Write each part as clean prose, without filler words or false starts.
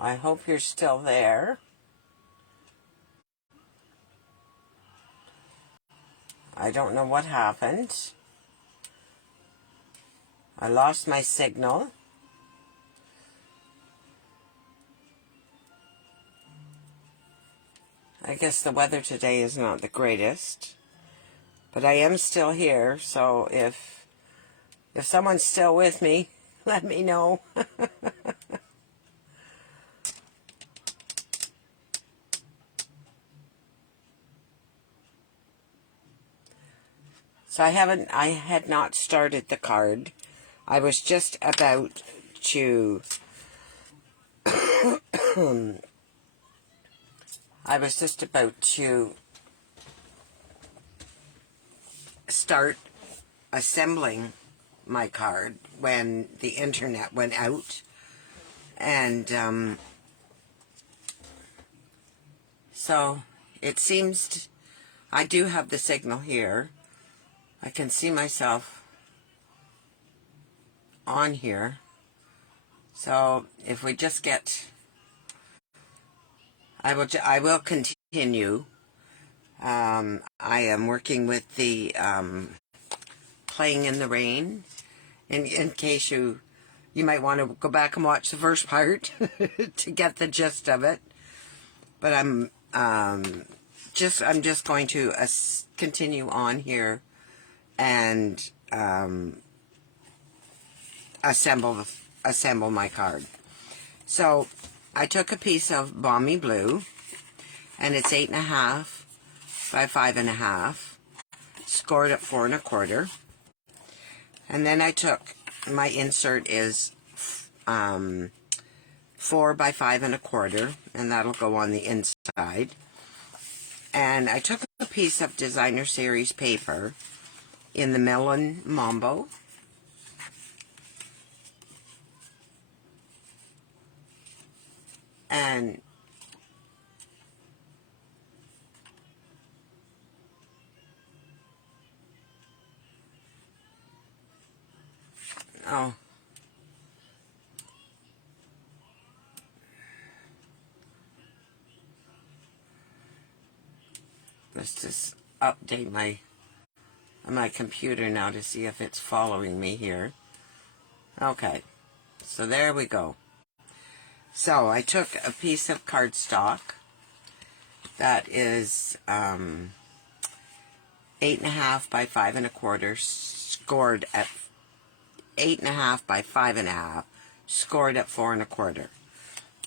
I hope you're still there. I don't know what happened. I lost my signal. I guess the weather today is not the greatest. But I am still here, so if someone's still with me, let me know. So I had not started the card. I was just about to start assembling my card when the internet went out. And so it seems I do have the signal here. I can see myself on here. So if we just get, I will continue. I am working with the playing in the rain. In case you might want to go back and watch the first part to get the gist of it. But I'm just going to continue on here and assemble my card. So I took a piece of Balmy Blue, and it's 8.5 by 5.5, scored at 4 1/4. And then I took, my insert is 4 by 5 1/4, and that'll go on the inside. And I took a piece of Designer Series paper in the Melon Mambo. And let's just update my computer now to see if it's following me here. Okay, so there we go. So I took a piece of cardstock that is 8.5 by 5 1/4, scored at 8.5 by 5.5, scored at 4 1/4.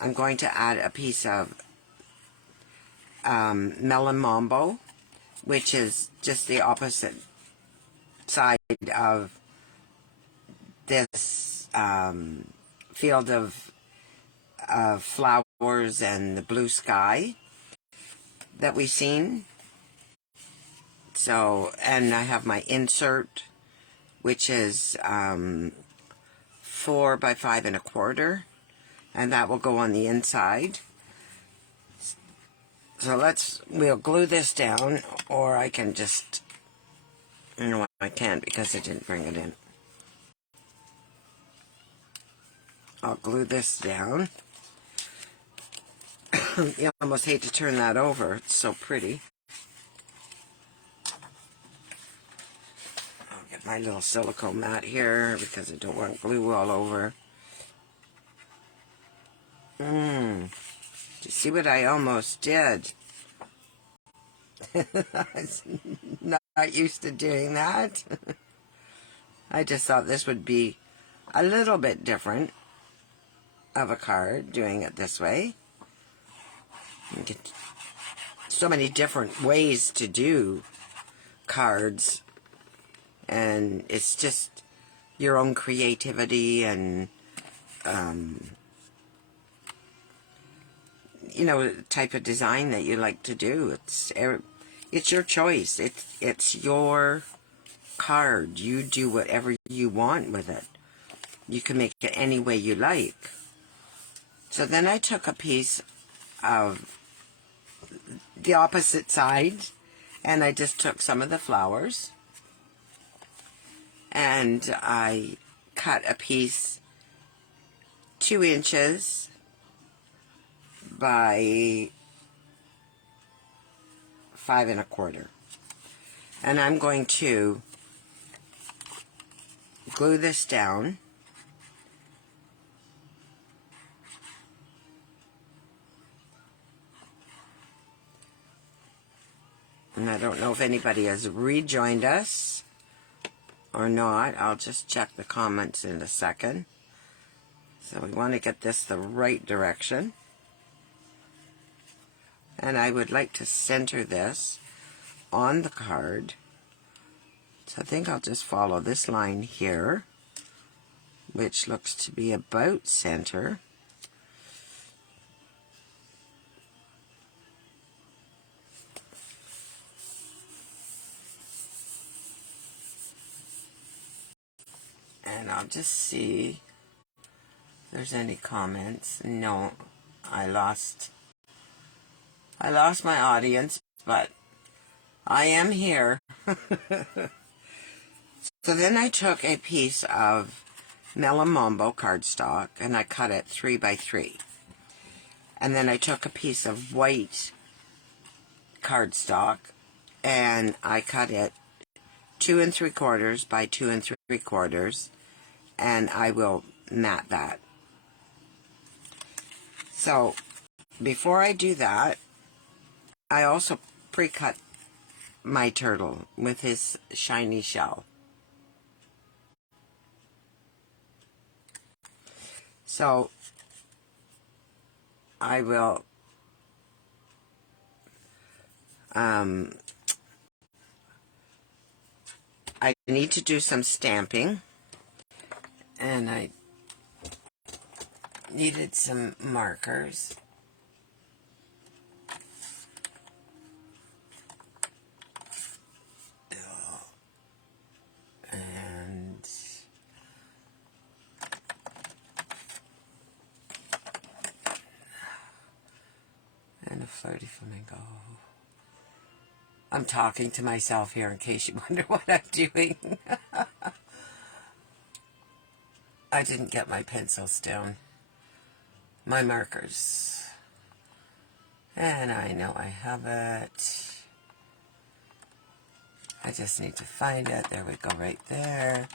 I'm going to add a piece of Melon Mambo, which is just the opposite side of this field of flowers and the blue sky that we've seen. So, and I have my insert, which is 4 by 5 1/4, and that will go on the inside. So we'll glue this down, or I can just, no, I can't because I didn't bring it in. I'll glue this down. You almost hate to turn that over. It's so pretty. I'll get my little silicone mat here because I don't want glue all over. Do you see what I almost did? I was not used to doing that. I just thought this would be a little bit different of a card, doing it this way. You get so many different ways to do cards, and it's just your own creativity and type of design that you like to do. It's your choice. It's your card. You do whatever you want with it. You can make it any way you like. So then I took a piece of the opposite side, and I just took some of the flowers, and I cut a piece 2 inches by 5 1/4. And I'm going to glue this down. And I don't know if anybody has rejoined us or not. I'll just check the comments in a second. So we want to get this the right direction. And I would like to center this on the card. So I think I'll just follow this line here, which looks to be about center. And I'll just see if there's any comments. No, I lost my audience, but I am here. So then I took a piece of Melamombo cardstock and I cut it 3 by 3. And then I took a piece of white cardstock and I cut it 2 3/4 by 2 3/4, and I will mat that. So before I do that, I also pre-cut my turtle with his shiny shell. So I will I need to do some stamping, and I needed some markers. And a floaty flamingo. I'm talking to myself here in case you wonder what I'm doing. I didn't get my pencils down. My markers. And I know I have it. I just need to find it. There we go, right there.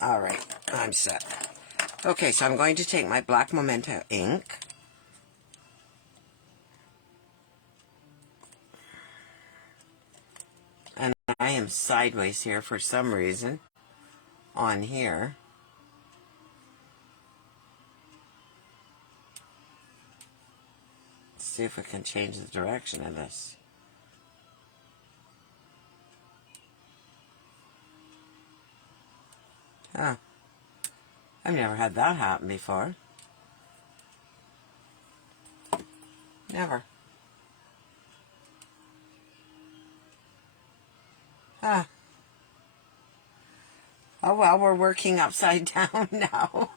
Alright, I'm set. Okay, so I'm going to take my black Memento ink. And I am sideways here for some reason. On here. Let's see if we can change the direction of this. Huh. I've never had that happen before. Never. Huh. Oh well, we're working upside down now.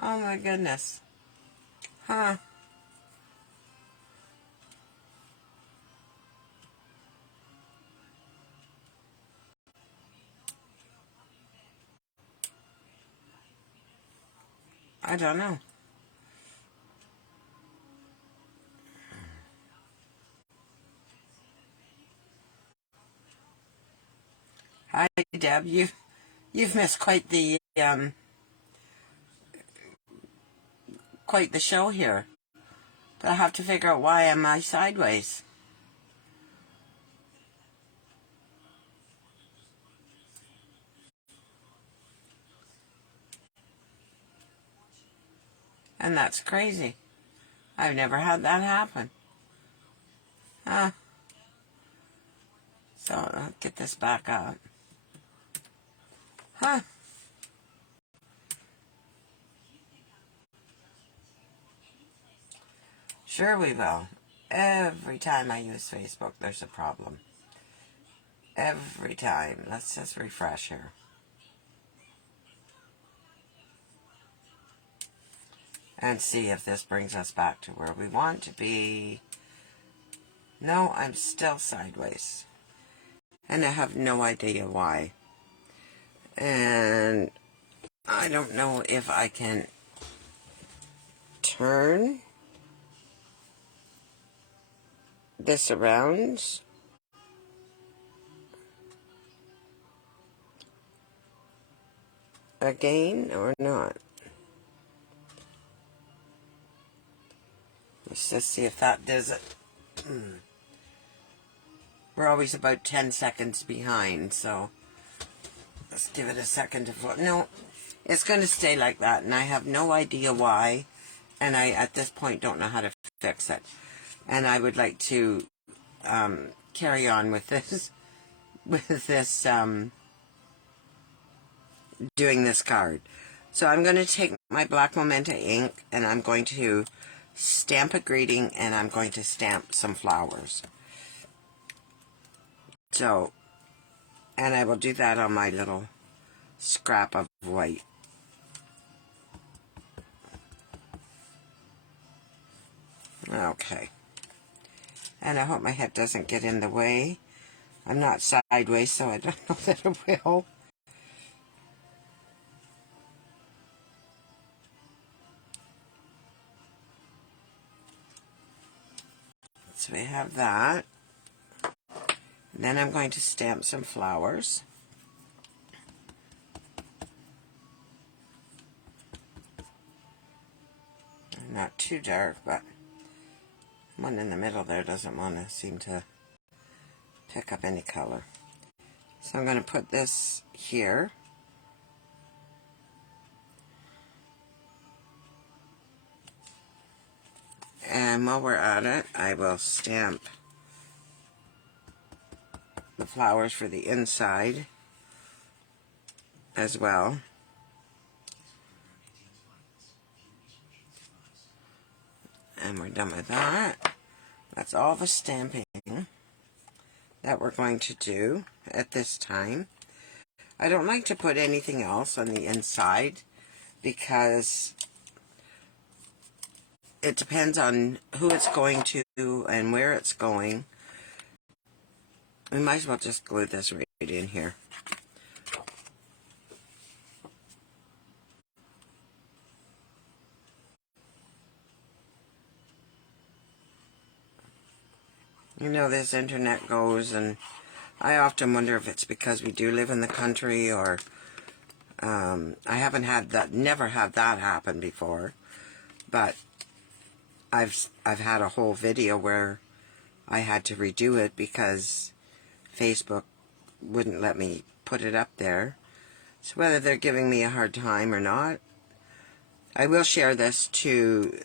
Oh my goodness. Huh. I don't know. Hi Deb, you've missed quite the show here. But I have to figure out why am I sideways. And that's crazy. I've never had that happen. Huh. So I'll get this back up. Huh. Sure we will. Every time I use Facebook, there's a problem. Every time. Let's just refresh here. And see if this brings us back to where we want to be. No, I'm still sideways. And I have no idea why. And I don't know if I can turn this around. Again or not? Let's just see if that does it. We're always about 10 seconds behind, so let's give it a second to float. No, it's going to stay like that, and I have no idea why, and I, at this point, don't know how to fix it. And I would like to carry on with this, doing this card. So I'm going to take my black Momenta ink, and I'm going to stamp a greeting, and I'm going to stamp some flowers. So, and I will do that on my little scrap of white. Okay. And I hope my head doesn't get in the way. I'm not sideways, so I don't know that it will. So we have that. And then I'm going to stamp some flowers. Not too dark, but one in the middle there doesn't want to seem to pick up any color. So I'm going to put this here. And while we're at it, I will stamp the flowers for the inside as well. And we're done with that. That's all the stamping that we're going to do at this time. I don't like to put anything else on the inside because it depends on who it's going to and where it's going. We might as well just glue this right in here. You know, this internet goes, and I often wonder if it's because we do live in the country, or I haven't had that, never had that happen before, but I've had a whole video where I had to redo it because Facebook wouldn't let me put it up there. So whether they're giving me a hard time or not, I will share this to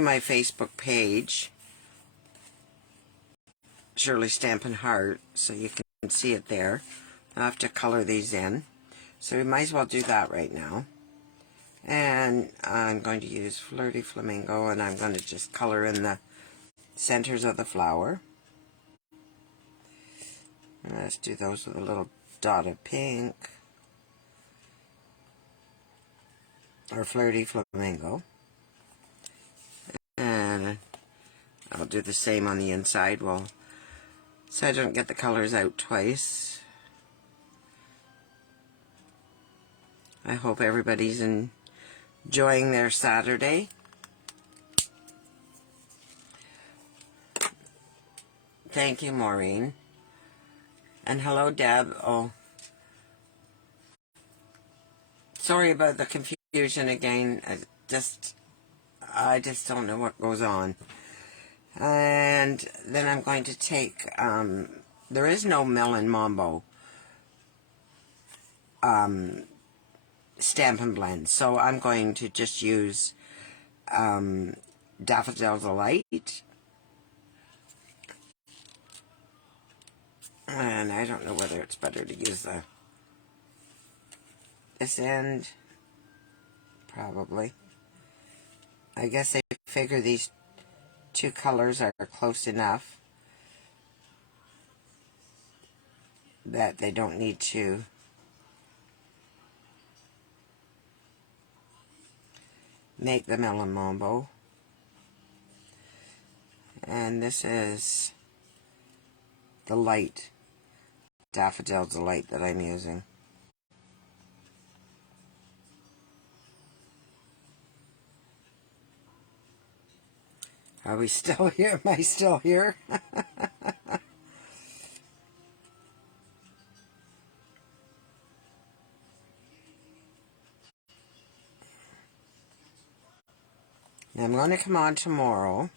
my Facebook page, Shirley Stampin' Heart, so you can see it there. I'll have to color these in, so we might as well do that right now. And I'm going to use Flirty Flamingo, and I'm going to just color in the centers of the flower. And let's do those with a little dot of pink, or Flirty Flamingo. And I'll do the same on the inside, well, so I don't get the colors out twice. I hope everybody's enjoying their Saturday. Thank you, Maureen. And hello, Deb. Oh, sorry about the confusion again. I just don't know what goes on. And then I'm going to take, there is no Melon Mambo Stampin' Blend, so I'm going to just use Daffodil Delight. And I don't know whether it's better to use this end. Probably. I guess I figure these two colors are close enough that they don't need to make the Melon Mambo. And this is the light Daffodil Delight that I'm using. Are we still here? Am I still here? I'm going to come on tomorrow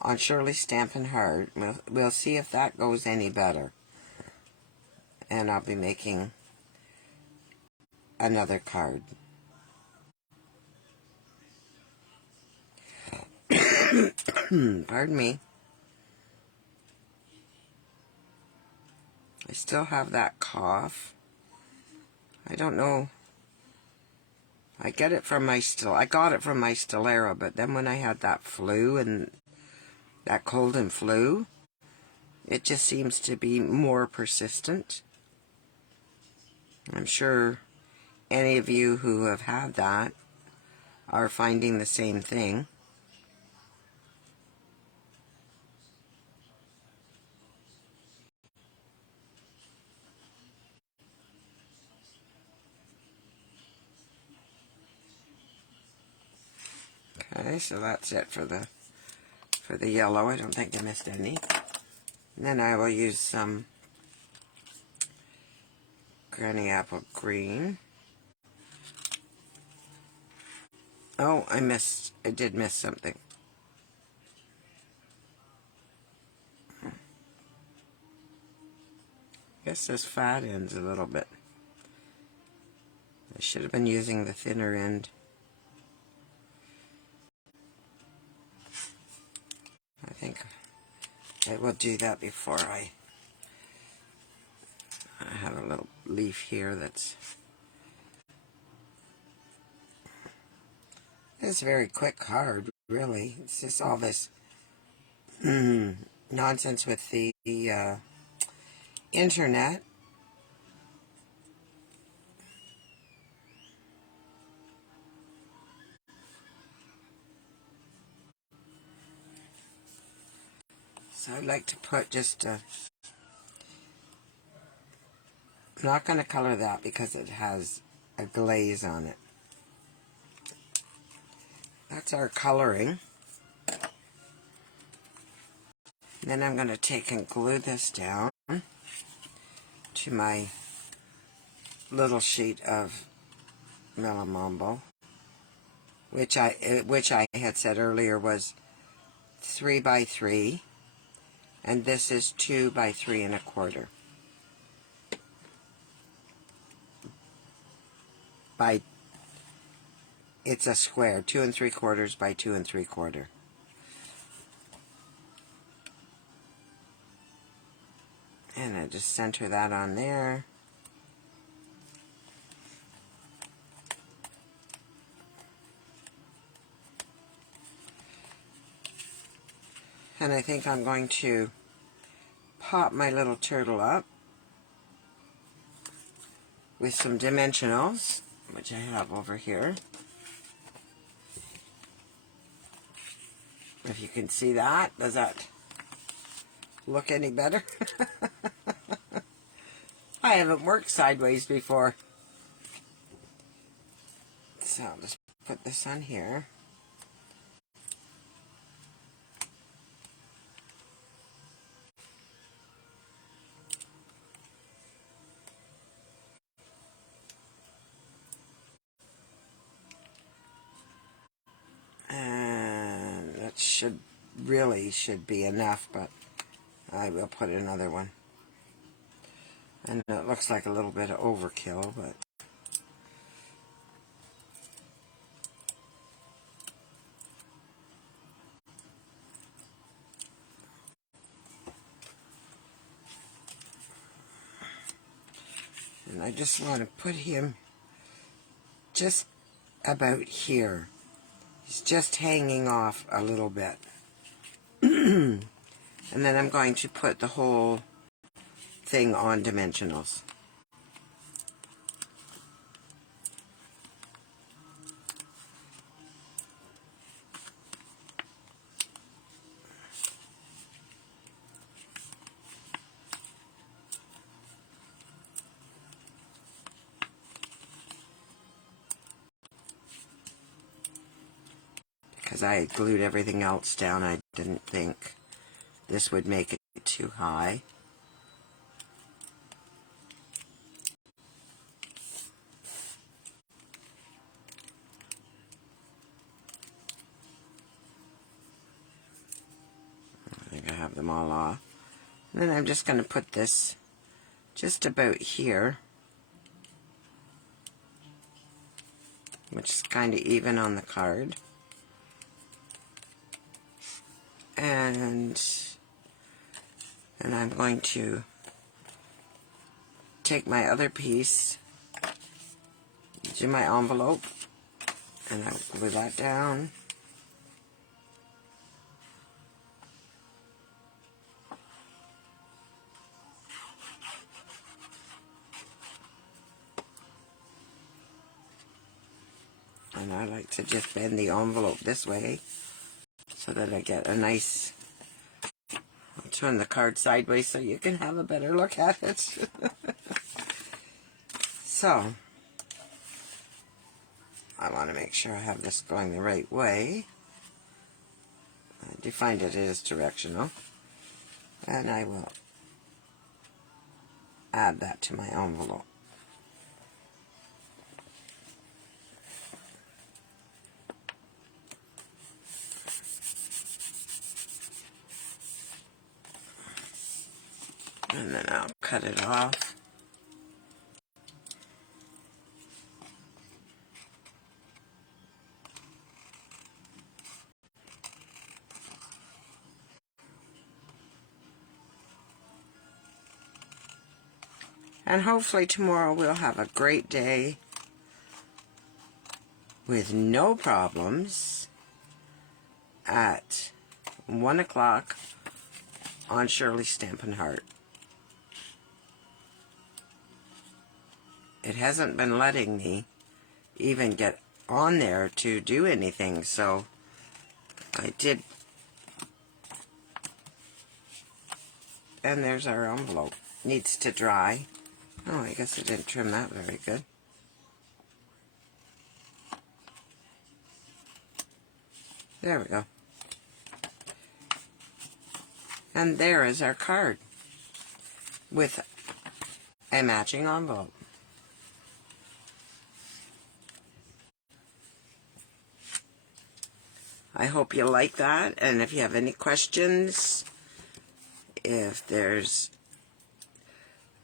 on Shirley's Stampin' Hard. We'll see if that goes any better. And I'll be making another card. Pardon me. I still have that cough. I don't know. I got it from my Stellera, but then when I had that flu and that cold and flu, it just seems to be more persistent. I'm sure any of you who have had that are finding the same thing. Okay, so that's it for the yellow. I don't think I missed any. And then I will use some Granny Apple Green. Oh, I did miss something. I guess this fat end's a little bit. I should have been using the thinner end. I think I will do that before I have a little leaf here that's... It's a very quick card, really. It's just all this nonsense with the internet. So I'd like to put just a... I'm not going to color that because it has a glaze on it. That's our coloring. Then I'm going to take and glue this down to my little sheet of Melamombo, which I had said earlier was 3 by 3, and this is 2 by 3 1/4. It's a square, 2 3/4 by 2 3/4. And I just center that on there. And I think I'm going to pop my little turtle up with some dimensionals, which I have over here. If you can see that, does that look any better? I haven't worked sideways before. So I'll just put this on here. And that should be enough, but I will put another one. And it looks like a little bit of overkill, but and I just want to put him just about here. He's just hanging off a little bit. And then I'm going to put the whole thing on dimensionals. because I had glued everything else down. I didn't think this would make it too high. I think I have them all off. And then I'm just going to put this just about here, which is kind of even on the card. And I'm going to take my other piece, do my envelope, and I'll glue that down. And I like to just bend the envelope this way so that I get a nice... I'll turn the card sideways so you can have a better look at it. So, I want to make sure I have this going the right way. I do find it is directional. And I will add that to my envelope. And then I'll cut it off. And hopefully tomorrow we'll have a great day with no problems at 1 o'clock on Shirley's Stampin' Heart. It hasn't been letting me even get on there to do anything, so I did. And there's our envelope. Needs to dry. Oh, I guess I didn't trim that very good. There we go. And there is our card with a matching envelope. I hope you like that, and if you have any questions, if there's...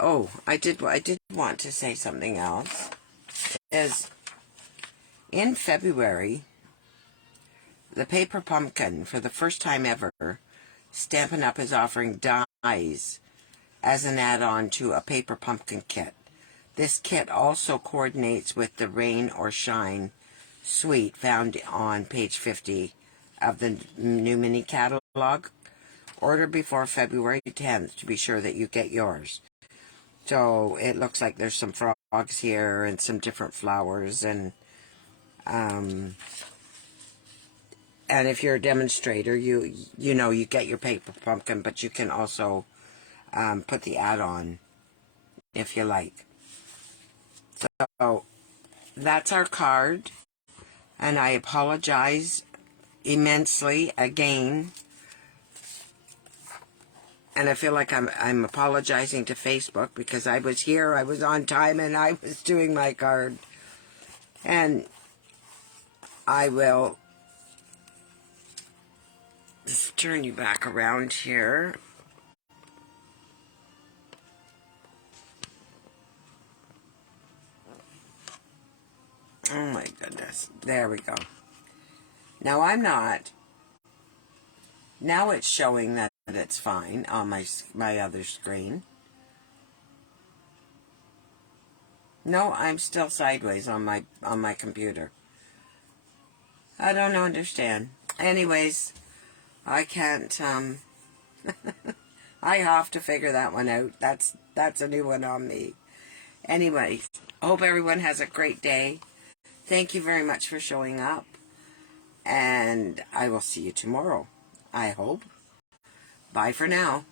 Oh, I did want to say something else. Is in February, the Paper Pumpkin, for the first time ever, Stampin' Up! Is offering dies as an add-on to a Paper Pumpkin kit. This kit also coordinates with the Rain or Shine suite found on page 50 of the new mini catalog. Order before February 10th to be sure that you get yours. So it looks like there's some frogs here and some different flowers, and if you're a demonstrator, you know you get your Paper Pumpkin, but you can also put the add-on if you like. So that's our card, and I apologize immensely again. And I feel like I'm apologizing to Facebook because I was here, I was on time, and I was doing my card. And I will just turn you back around here. Oh my goodness. There we go. Now I'm not. Now it's showing that it's fine on my other screen. No, I'm still sideways on my computer. I don't understand. Anyways, I can't I have to figure that one out. That's a new one on me. Anyway, hope everyone has a great day. Thank you very much for showing up. And I will see you tomorrow, I hope. Bye for now.